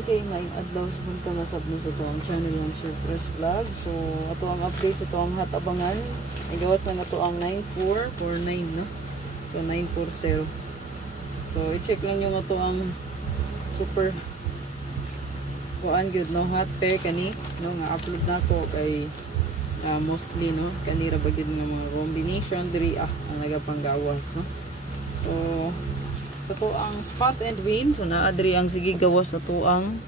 Okay, maing adlaw sa punta na sab mo sa tuang channel ng Surprise Vlog. So, ato ang update sa tuang hatabangan. Ay gawas na to ang 9449, no? So, 940. So, i-check lang yung ato ang super kuan good, no? Hot pair kani, no? Nga upload na ko kay mostly, no? Kanira ba gid nga mga combination diri ang nagapanggawas, no? So, ito ang spot and win. So, naadri ang sige gawas na to ang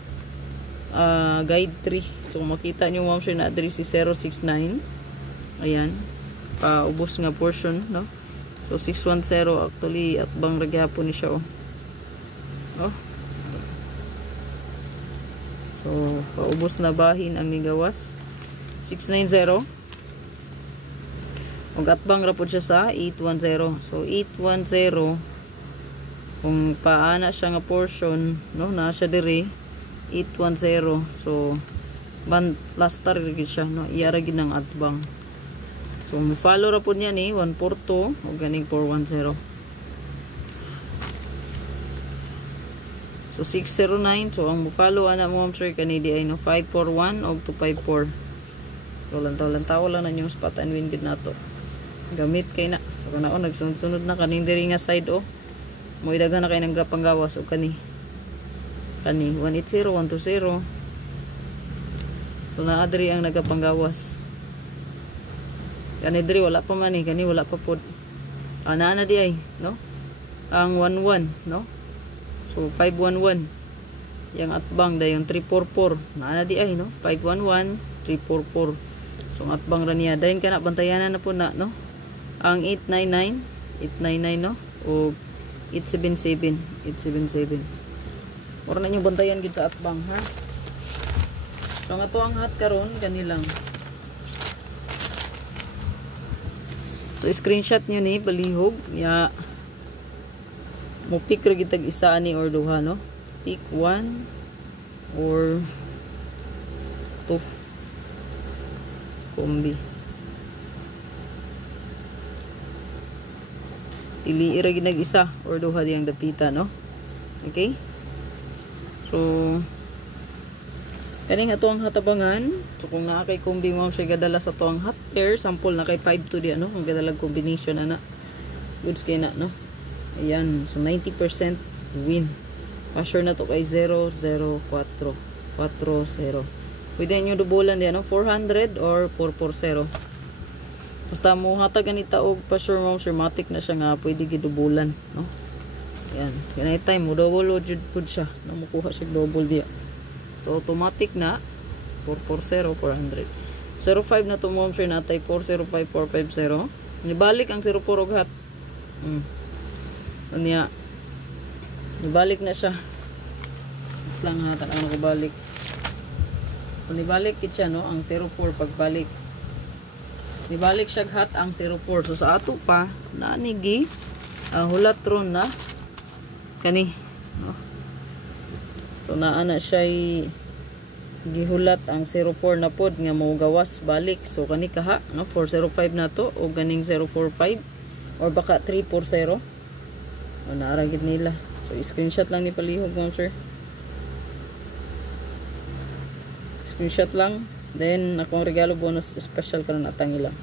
guide 3. So, makita nyo ma'am siya naadri si 069. Ayan. Paubos nga portion, no? So, 610 actually at bang ragyapon ni siya, oh. Oh. So, paubos na bahin ang nigawas. 690. Ug atbang rapod siya sa 810. So, 810 kung paana siya nga portion, no, na siya diri 810. So lastar gid siya, no, iyara gid ng atbang. So mo follow ra pud niya ni 142 ug ganing 410. So 609. So ang mo follow ana mo sir kani di ay no 541 ug 254. So lantaw lang na yung spot and win gid nato. Gamit kay na kung naon nagsunod-sunod na kaning diri nga side, oh. Mo idagan na kay nang panggawas o kani 180 120. So naadri ang nagapanggawas. Kani diri wala pa man ni, kani wala pa pod. Ana na di ay, no? Ang 11, no? So 511. Yang atbang dayon 344. Ana di ay, no? 511 344. So ang atbang ra niya dayon kana bantayanan na po na, no? Ang 899, no? O 877. Ora na yung bantayan gid sa atbang, ha. So nga to ang hat karon kanilang. So screenshot niyo ni balihog ya mo pick ra gid tag isa ani or duha, no. Pick 1 or 2 kombi. Pili ra gid nag-isa or duha diyang dapita, no. Okay? So kaning ato ang hatabangan. So kung naa kay kombi mo siya gadala sa to ang hot pair, sample na kay 5 to di, ano, kung gadalag combination ana. Goods kay na, no. Ayan, so 90% win. Pa-sure na to kay 004 40. Pwede nyo dubulan di, ano, 400 or 440. Basta mo hatag ganita og pa-sure mo sure matic na siya nga pwede gidubulan, no. Yan, kanay time mo double load jud siya, na makuha siya double dia. So automatic na 440 400. 05 na to mo sure natay 405 450. Nibalik ang 04 og hat. Unya nibalik na siya. Lang hat ang nakabalik. So nibalik kit siya, no, ang 04 pagbalik. Nibalik siya hat ang 04. So sa ato pa naanigi hulat ron na kani, no? So naana siya gihulat ang 04 na pod nga mo gawas balik. So kani kaha, no, 405 na to o ganing 045 or baka 340. O naara gid nila. So screenshot lang ni palihog mo sir. Screenshot lang. Then akong regalo bonus special karon atang ilang.